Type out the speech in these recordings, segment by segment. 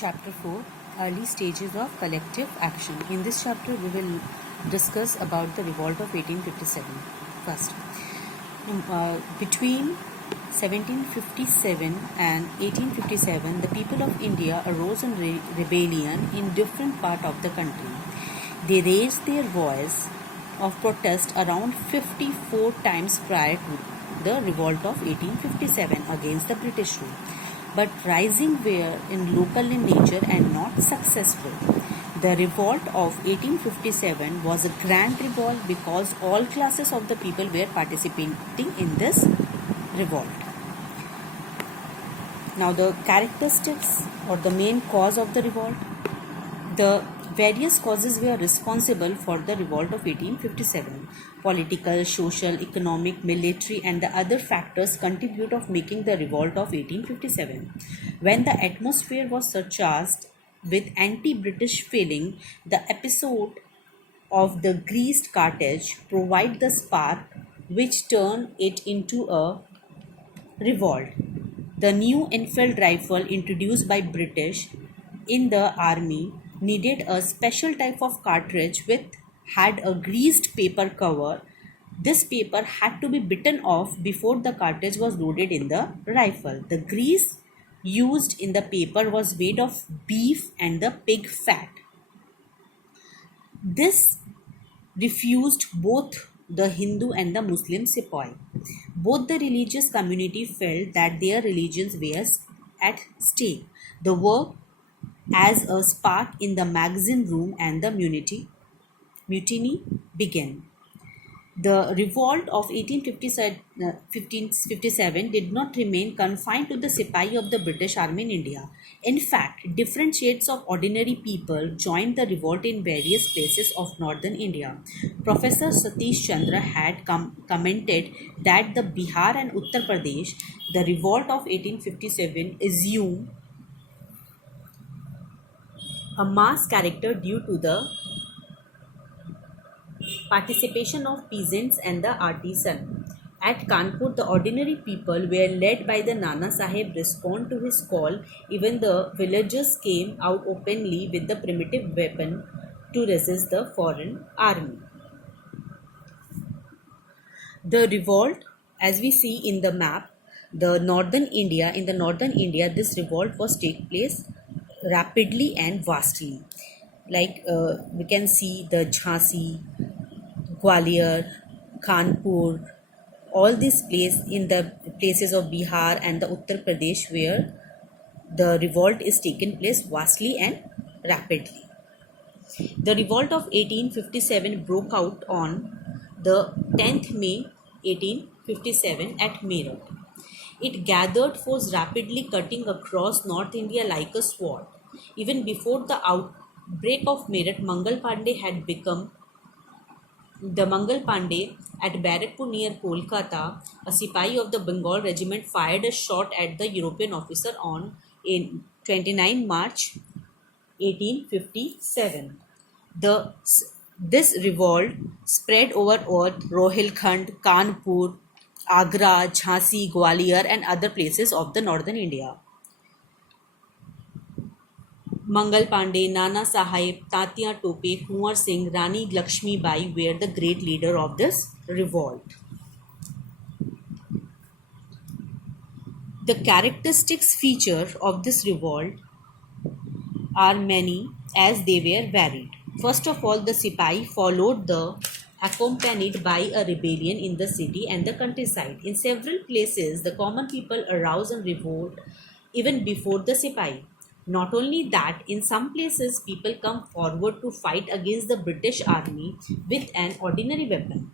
Chapter 4 Early Stages of Collective Action. In this chapter, we will discuss about the revolt of 1857. First, between 1757 and 1857, the people of India arose in rebellion in different parts of the country. They raised their voice of protest around 54 times prior to the revolt of 1857 against the British rule, but rising were local in nature and not successful. The revolt of 1857 was a grand revolt because all classes of the people were participating in this revolt. Now, the characteristics or the main cause of the revolt. The various causes were responsible for the revolt of 1857. Political, social, economic, military and the other factors contribute of making the revolt of 1857. When the atmosphere was surcharged with anti-British feeling, the episode of the greased cartridge provided the spark which turned it into a revolt. The new Enfield rifle introduced by British in the army needed a special type of cartridge which had a greased paper cover. This paper had to be bitten off before the cartridge was loaded in the rifle. The grease used in the paper was made of beef and the pig fat. This refused both the Hindu and the Muslim sepoy. Both the religious community felt that their religions were at stake. The work as a spark in the magazine room and the mutiny began. The revolt of 1857 did not remain confined to the Sipahi of the British Army in India. In fact, different shades of ordinary people joined the revolt in various places of northern India. Professor Satish Chandra had commented that the Bihar and Uttar Pradesh, the revolt of 1857 assumed a mass character due to the participation of peasants and the artisan. At Kanpur, the ordinary people were led by the Nana Sahib respond to his call. Even the villagers came out openly with the primitive weapon to resist the foreign army. The revolt, as we see in the map, in the northern India, this revolt was take place rapidly and vastly. Like we can see the Jhansi, Gwalior, Kanpur, all these places in the places of Bihar and the Uttar Pradesh where the revolt is taken place vastly and rapidly. The revolt of 1857 broke out on the 10th May 1857 at Meerut. It gathered force rapidly cutting across North India like a sword. Even before the outbreak of Meerut, Mangal Pandey had become the Mangal Pandey at Barakpur near Kolkata, a Sipahi of the Bengal regiment, fired a shot at the European officer on 29 March 1857. This revolt spread over Rohilkhand, Kanpur, Agra, Jhansi, Gwalior and other places of the northern India. Mangal Pandey, Nana Sahib, Tatia Tope, Kunwar Singh, Rani Lakshmi Bai were the great leader of this revolt. The characteristics feature of this revolt are many as they were varied. First of all, the Sipahi followed accompanied by a rebellion in the city and the countryside. In several places, the common people aroused and revolt even before the Sipahi. Not only that, in some places, people come forward to fight against the British army with an ordinary weapon.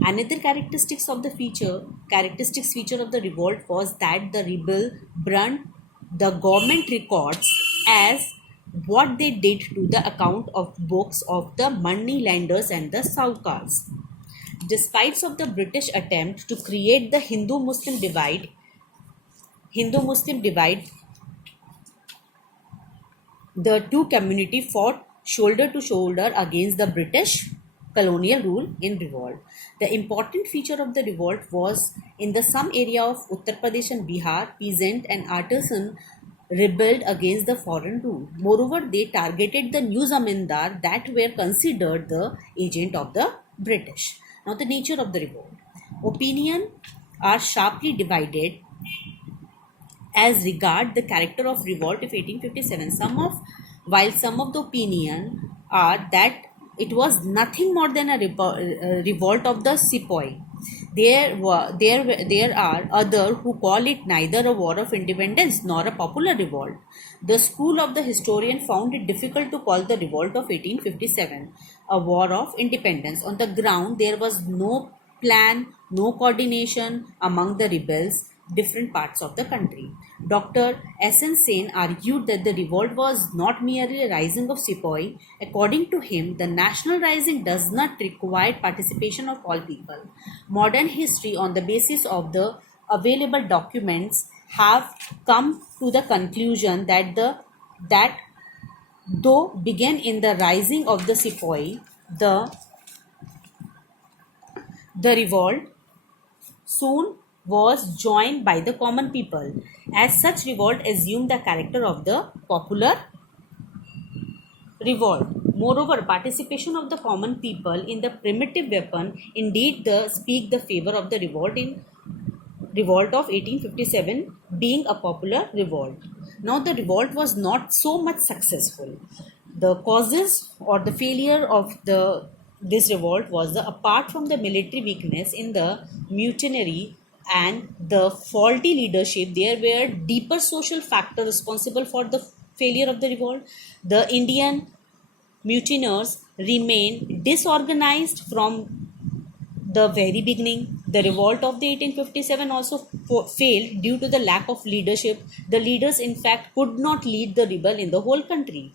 Another characteristics feature of the revolt was that the rebel burned the government records as what they did to the account of books of the money lenders and the saukars. Despite of the British attempt to create the Hindu-Muslim divide, the two communities fought shoulder to shoulder against the British colonial rule in revolt. The important feature of the revolt was in the some area of Uttar Pradesh and Bihar, peasant and artisan rebelled against the foreign rule. Moreover, they targeted the new zamindar that were considered the agent of the British. Now, the nature of the revolt. Opinion are sharply divided as regard the character of revolt of 1857. While some of the opinion are that it was nothing more than a revolt of the sepoy. There are other who call it neither a war of independence nor a popular revolt. The school of the historian found it difficult to call the revolt of 1857 a war of independence on the ground there was no plan, no coordination among the rebels different parts of the country. Dr. S.N. Sen argued that the revolt was not merely a rising of sepoy. According to him, the national rising does not require participation of all people. Modern history, on the basis of the available documents, have come to the conclusion that that though began in the rising of the sepoy, the revolt soon was joined by the common people. As such, revolt assumed the character of the popular revolt. Moreover, participation of the common people in the primitive weapon indeed speak the favor of the revolt of 1857 being a popular revolt. Now, the revolt was not so much successful. The causes or the failure of this revolt was apart from the military weakness in the mutiny and the faulty leadership, there were deeper social factors responsible for the failure of the revolt. The Indian mutineers remained disorganized from the very beginning. The revolt of the 1857 also failed due to the lack of leadership. The leaders, in fact, could not lead the rebel in the whole country.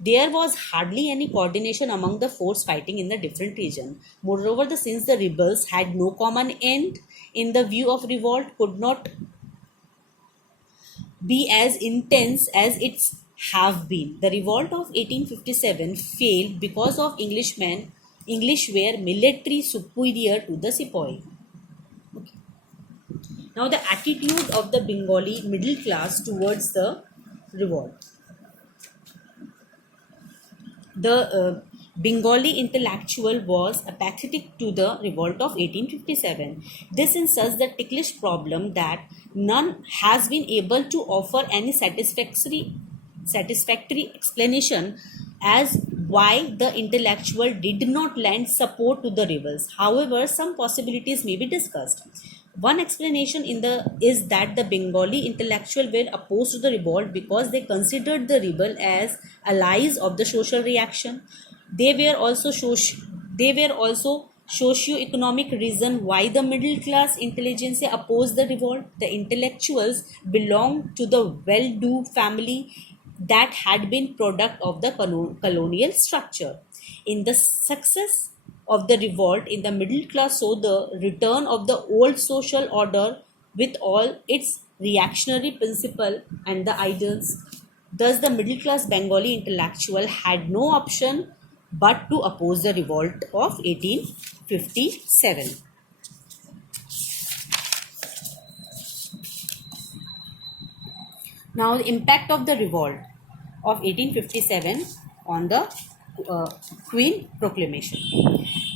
There was hardly any coordination among the force fighting in the different region. Moreover, since the rebels had no common end in the view of revolt, could not be as intense as it's have been. The revolt of 1857 failed because of English were military superior to the sepoy. Okay. Now, the attitude of the Bengali middle class towards the revolt. The Bengali intellectual was apathetic to the revolt of 1857. This inserts the ticklish problem that none has been able to offer any satisfactory explanation as why the intellectual did not lend support to the rebels. However, some possibilities may be discussed. One explanation is that the Bengali intellectual were opposed to the revolt because they considered the rebel as allies of the social reaction. They were also socio-economic reason why the middle class intelligentsia opposed the revolt. The intellectuals belonged to the well-to-do family that had been product of the colonial structure. In the success of the revolt in the middle class saw the return of the old social order with all its reactionary principle and the ideals. Thus, the middle class Bengali intellectual had no option but to oppose the revolt of 1857. Now, the impact of the revolt of 1857 on the Queen Proclamation.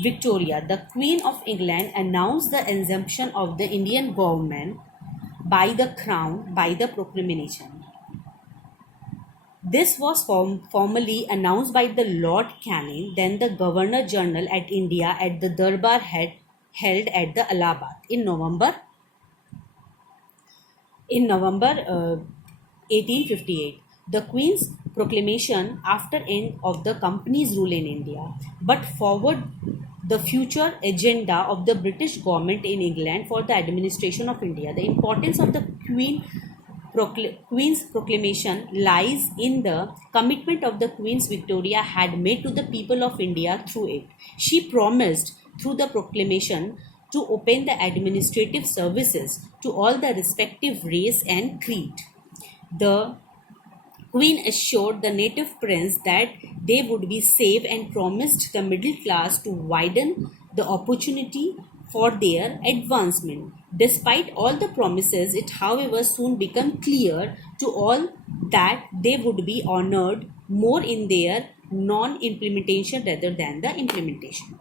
Victoria, the Queen of England, announced the assumption of the Indian government by the Crown by the proclamation. This was formally announced by the Lord Canning, then the Governor General at India at the Darbar held at the Allahabad in November 1858. The Queen's proclamation after end of the company's rule in India, but forward the future agenda of the British government in England for the administration of India. The importance of the Queen's proclamation lies in the commitment of the Queen's Victoria had made to the people of India through it. She promised through the proclamation to open the administrative services to all the respective race and creed. The Queen assured the native prince that they would be safe and promised the middle class to widen the opportunity for their advancement. Despite all the promises, it however soon became clear to all that they would be honored more in their non implementation rather than the implementation.